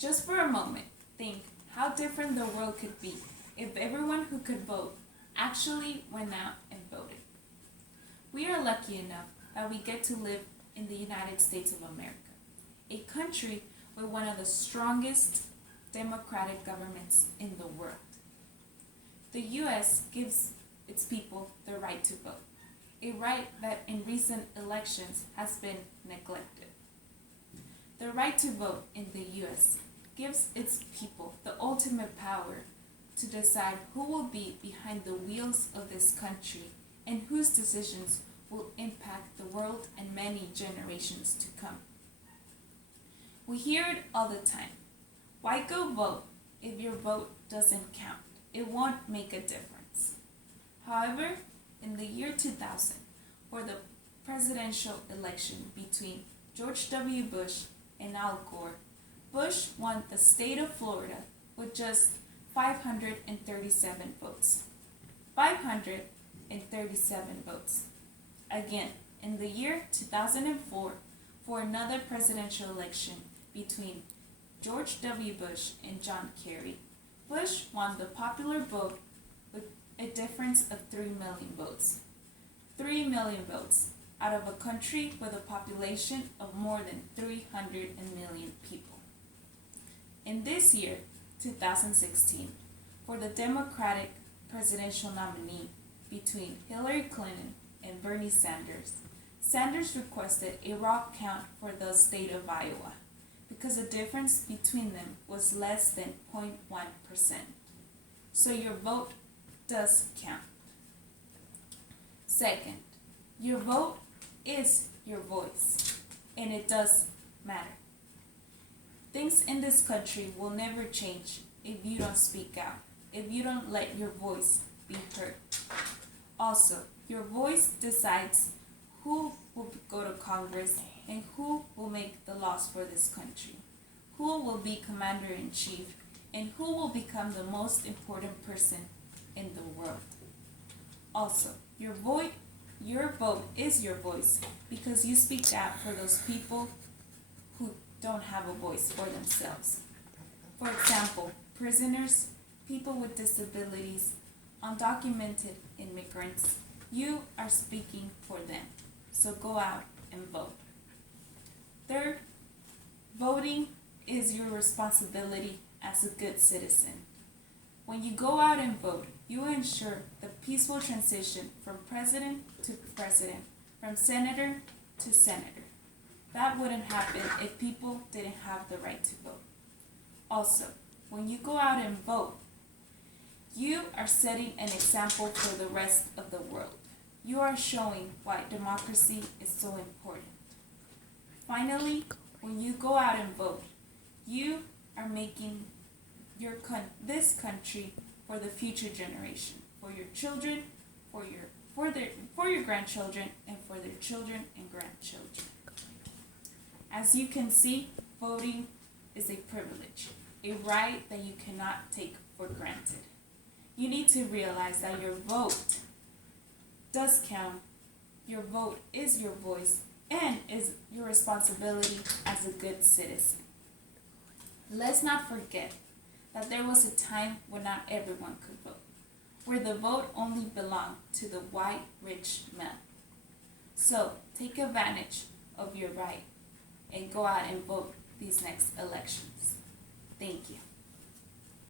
Just for a moment, think how different the world could be if everyone who could vote actually went out and voted. We are lucky enough that we get to live in the United States of America, a country with one of the strongest democratic governments in the world. The U.S. gives its people the right to vote, a right that in recent elections has been neglected. The right to vote in the U.S. gives its people the ultimate power to decide who will be behind the wheels of this country and whose decisions will impact the world and many generations to come. We hear it all the time. Why go vote if your vote doesn't count? It won't make a difference. However, in the year 2000, for the presidential election between George W. Bush and Al Gore, Bush won the state of Florida with just 537 votes. 537 votes. Again, in the year 2004, for another presidential election between George W. Bush and John Kerry, Bush won the popular vote with a difference of 3 million votes. 3 million votes out of a country with a population of more than 300 million people. In this year, 2016, for the Democratic presidential nominee between Hillary Clinton and Bernie Sanders, Sanders requested a raw count for the state of Iowa because the difference between them was less than 0.1%. So your vote does count. Second, your vote is your voice, and it does matter. Things in this country will never change if you don't speak out, if you don't let your voice be heard. Also, your voice decides who will go to Congress and who will make the laws for this country, who will be commander-in-chief, and who will become the most important person in the world. Also, your vote is your voice because you speak out for those people who don't have a voice for themselves. For example, prisoners, people with disabilities, undocumented immigrants. You are speaking for them. So go out and vote. Third, voting is your responsibility as a good citizen. When you go out and vote, you ensure the peaceful transition from president to president, from senator to senator. That wouldn't happen if people didn't have the right to vote. Also, when you go out and vote, you are setting an example for the rest of the world. You are showing why democracy is so important. Finally, when you go out and vote, you are making this country for the future generation, for your children, for your grandchildren, and for their children and grandchildren. As you can see, voting is a privilege, a right that you cannot take for granted. You need to realize that your vote does count. Your vote is your voice and is your responsibility as a good citizen. Let's not forget that there was a time when not everyone could vote, where the vote only belonged to the white, rich men. So take advantage of your right and go out and vote these next elections. Thank you.